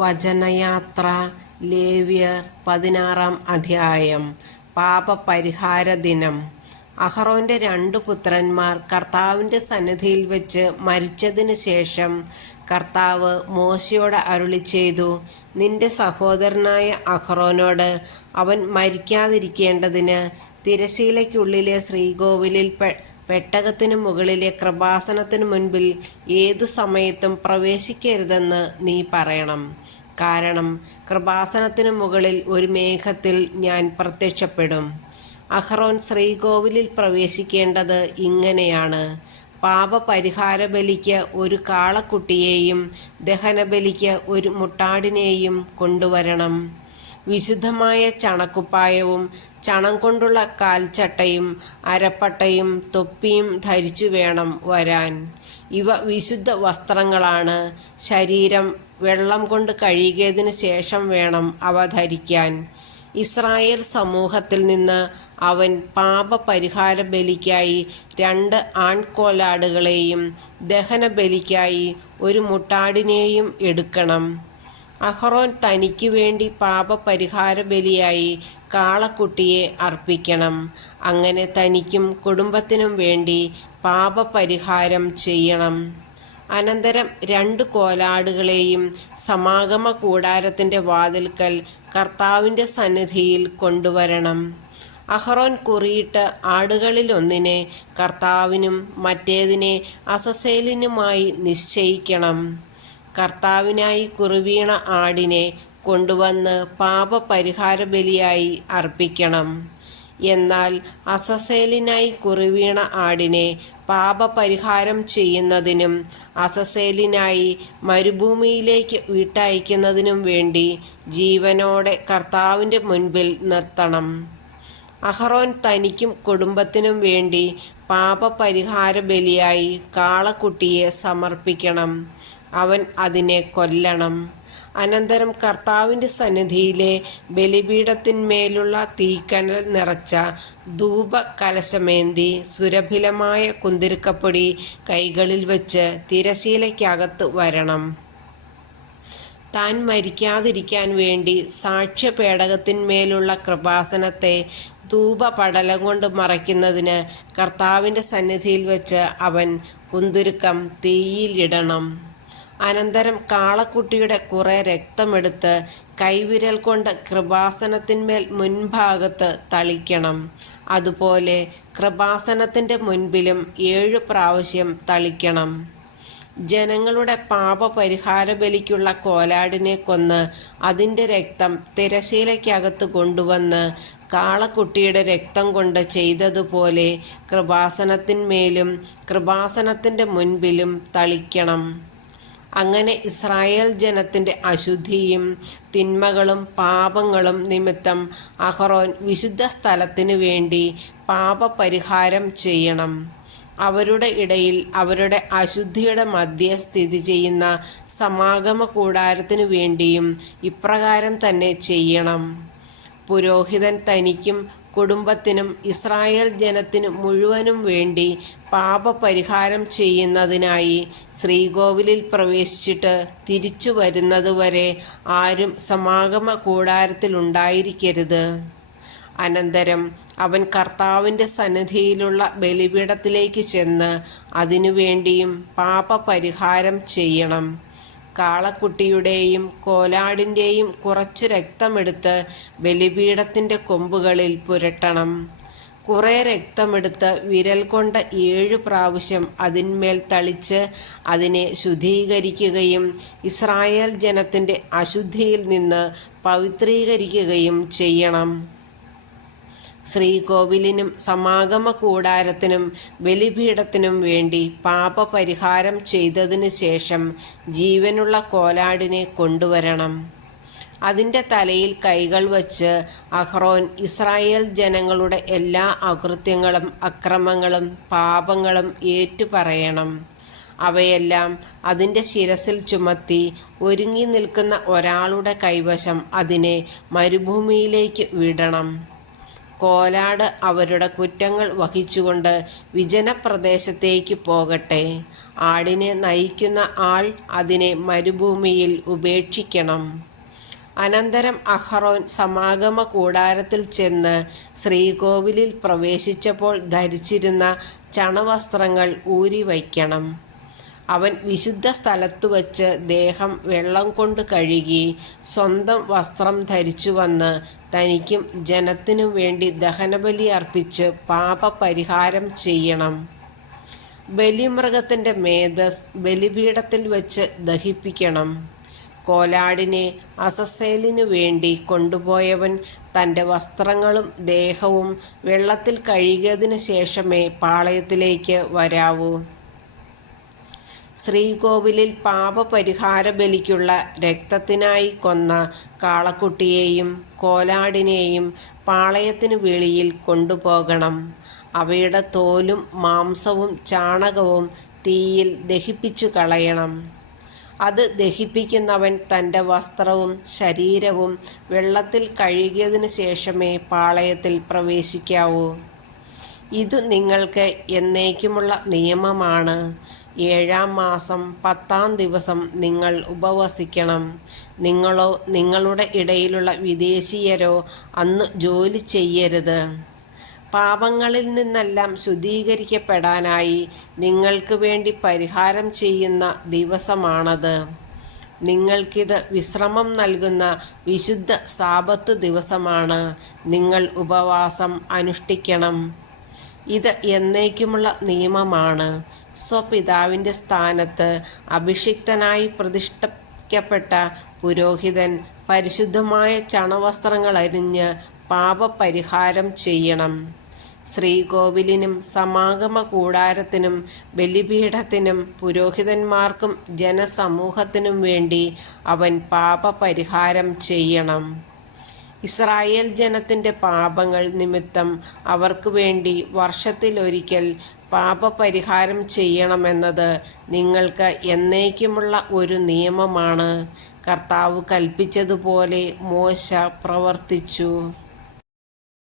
വചനയാത്ര ലേവ്യർ 16-ാം അധ്യായം. പാപപരിഹാര ദിനം. അഹറോന്റെ 2 പുത്രന്മാർ കർത്താവിൻ്റെ സന്നിധിയിൽ വെച്ച് മരിച്ചതിന് ശേഷം കർത്താവ് മോശയോട് അരുളിച്ചെയ്തു, നിന്റെ സഹോദരനായ അഹറോനോട് അവൻ മരിക്കാതിരിക്കേണ്ടതിന് തിരശീലയ്ക്കുള്ളിലെ ശ്രീകോവിലിൽ പെട്ടകത്തിനു മുകളിലെ കൃപാസനത്തിനു മുൻപിൽ ഏതു സമയത്തും പ്രവേശിക്കരുതെന്ന് നീ പറയണം. കാരണം കൃപാസനത്തിനു മുകളിൽ ഒരു മേഘത്തിൽ ഞാൻ പ്രത്യക്ഷപ്പെടും. അഹറോൻ ശ്രീകോവിലിൽ പ്രവേശിക്കേണ്ടത് ഇങ്ങനെയാണ്: പാപപരിഹാര ബലിക്ക് ഒരു കാളക്കുട്ടിയെയും ദഹനബലിക്ക് ഒരു മുട്ടാടിനെയും കൊണ്ടുവരണം. വിശുദ്ധമായ ചണക്കുപ്പായവും ചണം കൊണ്ടുള്ള കാൽച്ചട്ടയും അരപ്പട്ടയും തൊപ്പിയും ധരിച്ചു വേണം വരാൻ. ഇവ വിശുദ്ധ വസ്ത്രങ്ങളാണ്. ശരീരം വെള്ളം കൊണ്ട് കഴുകിയതിന് ശേഷം വേണം അവ ധരിക്കാൻ. ഇസ്രായേൽ സമൂഹത്തിൽ നിന്ന് അവൻ പാപപരിഹാര ബലിക്കായി 2 ആൺകോലാടുകളെയും ദഹനബലിക്കായി ഒരു മുട്ടാടിനെയും എടുക്കണം. അഹറോൻ തനിക്ക് വേണ്ടി പാപപരിഹാര ബലിയായി കാളക്കുട്ടിയെ അർപ്പിക്കണം. അങ്ങനെ തനിക്കും കുടുംബത്തിനും വേണ്ടി പാപപരിഹാരം ചെയ്യണം. അനന്തരം 2 കോലാടുകളെയും സമാഗമ കൂടാരത്തിൻ്റെ വാതിൽക്കൽ കർത്താവിൻ്റെ സന്നിധിയിൽ കൊണ്ടുവരണം. അഹറോൻ കുറിയിട്ട് ആടുകളിലൊന്നിനെ കർത്താവിനും മറ്റേതിനെ അസസേലിനുമായി നിശ്ചയിക്കണം. കർത്താവിനായി കുറുവീണ ആടിനെ കൊണ്ടുവന്ന് പാപപരിഹാര ബലിയായി അർപ്പിക്കണം. എന്നാൽ അസസേലിനായി കുറുവീണ ആടിനെ പാപപരിഹാരം ചെയ്യുന്നതിനും അസസേലിനായി മരുഭൂമിയിലേക്ക് വിട്ടയക്കുന്നതിനും വേണ്ടി ജീവനോടെ കർത്താവിൻ്റെ മുൻപിൽ നിർത്തണം. അഹറോൻ തനിക്കും കുടുംബത്തിനും വേണ്ടി പാപപരിഹാര ബലിയായി കാളക്കുട്ടിയെ സമർപ്പിക്കണം. അവൻ അതിനെ കൊല്ലണം. അനന്തരം കർത്താവിൻ്റെ സന്നിധിയിലെ ബലിപീഠത്തിന്മേലുള്ള തീക്കനൽ നിറച്ച ധൂപകലശമേന്തി സുരഭിലമായ കുന്തിരുക്കപ്പൊടി കൈകളിൽ വെച്ച് തിരശീലയ്ക്കകത്ത് വരണം. താൻ മരിക്കാതിരിക്കാൻ വേണ്ടി സാക്ഷ്യപേടകത്തിന്മേലുള്ള കൃപാസനത്തെ ധൂപപടലം കൊണ്ട് മറയ്ക്കുന്നതിന് കർത്താവിൻ്റെ സന്നിധിയിൽ വെച്ച് അവൻ കുന്തുരുക്കം തീയിലിടണം. അനന്തരം കാളക്കുട്ടിയുടെ കുറെ രക്തമെടുത്ത് കൈവിരൽ കൊണ്ട് കൃപാസനത്തിന്മേൽ മുൻഭാഗത്ത് തളിക്കണം. അതുപോലെ കൃപാസനത്തിൻ്റെ മുൻപിലും 7 പ്രാവശ്യം തളിക്കണം. ജനങ്ങളുടെ പാപപരിഹാര ബലിക്കുള്ള കോലാടിനെ കൊന്ന് അതിൻ്റെ രക്തം തിരശീലയ്ക്കകത്ത് കൊണ്ടുവന്ന് കാളക്കുട്ടിയുടെ രക്തം കൊണ്ട് ചെയ്തതുപോലെ കൃപാസനത്തിന്മേലും കൃപാസനത്തിൻ്റെ മുൻപിലും തളിക്കണം. അങ്ങനെ ഇസ്രായേൽ ജനത്തിൻ്റെ അശുദ്ധിയും തിന്മകളും പാപങ്ങളും നിമിത്തം അഹറോൻ വിശുദ്ധ സ്ഥലത്തിനു വേണ്ടി പാപപരിഹാരം ചെയ്യണം. അവരുടെ ഇടയിൽ അവരുടെ അശുദ്ധിയുടെ മധ്യേ സ്ഥിതി ചെയ്യുന്ന സമാഗമ കൂടാരത്തിനു വേണ്ടിയും ഇപ്രകാരം തന്നെ ചെയ്യണം. പുരോഹിതൻ തനിക്കും കുടുംബത്തിനും ഇസ്രായേൽ ജനത്തിനു മുഴുവനും വേണ്ടി പാപപരിഹാരം ചെയ്യുന്നതിനായി ശ്രീകോവിലിൽ പ്രവേശിച്ചിട്ട് തിരിച്ചു വരുന്നതുവരെ ആരും സമാഗമ കൂടാരത്തിലുണ്ടായിരിക്കരുത്. അനന്തരം അവൻ കർത്താവിൻ്റെ സന്നിധിയിലുള്ള ബലിപീഠത്തിലേക്ക് ചെന്ന് അതിനുവേണ്ടിയും പാപപരിഹാരം ചെയ്യണം. കാളക്കുട്ടിയുടെയും കോലാടിൻ്റെയും കുറച്ച് രക്തമെടുത്ത് ബലിപീഠത്തിൻ്റെ കൊമ്പുകളിൽ പുരട്ടണം. കുറേ രക്തമെടുത്ത് വിരൽ കൊണ്ട് 7 പ്രാവശ്യം അതിന്മേൽ തളിച്ച് അതിനെ ശുദ്ധീകരിക്കുകയും ഇസ്രായേൽ ജനത്തിൻ്റെ അശുദ്ധിയിൽ നിന്ന് പവിത്രീകരിക്കുകയും ചെയ്യണം. ശ്രീകോവിലിനും സമാഗമ കൂടാരത്തിനും ബലിപീഠത്തിനും വേണ്ടി പാപപരിഹാരം ചെയ്തതിനു ശേഷം ജീവനുള്ള കോലാടിനെ കൊണ്ടുവരണം. അതിൻ്റെ തലയിൽ കൈകൾ വച്ച് അഹ്റോൻ ഇസ്രായേൽ ജനങ്ങളുടെ എല്ലാ അകൃത്യങ്ങളും അക്രമങ്ങളും പാപങ്ങളും ഏറ്റുപറയണം. അവയെല്ലാം അതിൻ്റെ ശിരസിൽ ചുമത്തി ഒരുങ്ങി നിൽക്കുന്ന ഒരാളുടെ കൈവശം അതിനെ മരുഭൂമിയിലേക്ക് വിടണം. കോലാട് അവരുടെ കുറ്റങ്ങൾ വഹിച്ചുകൊണ്ട് വിജനപ്രദേശത്തേക്ക് പോകട്ടെ. ആടിനെ നയിക്കുന്ന ആൾ അതിനെ മരുഭൂമിയിൽ ഉപേക്ഷിക്കണം. അനന്തരം അഹറോൻ സമാഗമ കൂടാരത്തിൽ ചെന്ന് ശ്രീകോവിലിൽ പ്രവേശിച്ചപ്പോൾ ധരിച്ചിരുന്ന ചണവസ്ത്രങ്ങൾ ഊരിവയ്ക്കണം. അവൻ വിശുദ്ധ സ്ഥലത്തു വച്ച് ദേഹം വെള്ളം കൊണ്ട് കഴുകി സ്വന്തം വസ്ത്രം ധരിച്ചു വന്ന് തനിക്കും ജനത്തിനും വേണ്ടി ദഹനബലി അർപ്പിച്ച് പാപപരിഹാരം ചെയ്യണം. ബലിമൃഗത്തിൻ്റെ മേധസ് ബലിപീഠത്തിൽ വച്ച് ദഹിപ്പിക്കണം. കോലാടിനെ അസസേലിനു വേണ്ടി കൊണ്ടുപോയവൻ തൻ്റെ വസ്ത്രങ്ങളും ദേഹവും വെള്ളത്തിൽ കഴുകിയതിനു ശേഷമേ പാളയത്തിലേക്ക് വരാവൂ. ശ്രീകോവിലിൽ പാപപരിഹാര ബലിക്കുള്ള രക്തത്തിനായി കൊന്ന കാളക്കുട്ടിയെയും കോലാടിനെയും പാളയത്തിനു വെളിയിൽ കൊണ്ടുപോകണം. അവയുടെ തോലും മാംസവും ചാണകവും തീയിൽ ദഹിപ്പിച്ചു കളയണം. അത് ദഹിപ്പിക്കുന്നവൻ തൻ്റെ വസ്ത്രവും ശരീരവും വെള്ളത്തിൽ കഴുകിയതിനു ശേഷമേ പാളയത്തിൽ പ്രവേശിക്കാവൂ. ഇത് നിങ്ങൾക്ക് എന്നേക്കുമുള്ള നിയമമാണ്. 7-ാം മാസം 10-ാം ദിവസം നിങ്ങൾ ഉപവസിക്കണം. നിങ്ങളോ നിങ്ങളുടെ ഇടയിലുള്ള വിദേശീയരോ അന്ന് ജോലി ചെയ്യരുത്. പാപങ്ങളിൽ നിന്നെല്ലാം ശുദ്ധീകരിക്കപ്പെടാനായി നിങ്ങൾക്ക് വേണ്ടി പരിഹാരം ചെയ്യുന്ന ദിവസമാണത്. നിങ്ങൾക്കിത് വിശ്രമം നൽകുന്ന വിശുദ്ധ സാബത്ത് ദിവസമാണ്. നിങ്ങൾ ഉപവാസം അനുഷ്ഠിക്കണം. ഇത് എന്നേക്കുമുള്ള നിയമമാണ്. സ്വപിതാവിൻ്റെ സ്ഥാനത്ത് അഭിഷിക്തനായി പ്രതിഷ്ഠിക്കപ്പെട്ട പുരോഹിതൻ പരിശുദ്ധമായ ചണവസ്ത്രങ്ങൾ അരിഞ്ഞ് പാപപരിഹാരം ചെയ്യണം. ശ്രീകോവിലിനും സമാഗമ കൂടാരത്തിനും ബലിപീഠത്തിനും പുരോഹിതന്മാർക്കും ജനസമൂഹത്തിനും വേണ്ടി അവൻ പാപപരിഹാരം ചെയ്യണം. ഇസ്രായേൽ ജനത്തിൻ്റെ പാപങ്ങൾ നിമിത്തം അവർക്ക് വേണ്ടി വർഷത്തിലൊരിക്കൽ പാപപരിഹാരം ചെയ്യണമെന്നത് നിങ്ങൾക്ക് എന്നേക്കുമുള്ള ഒരു നിയമമാണ്. കർത്താവ് കൽപ്പിച്ചതുപോലെ മോശ പ്രവർത്തിച്ചു.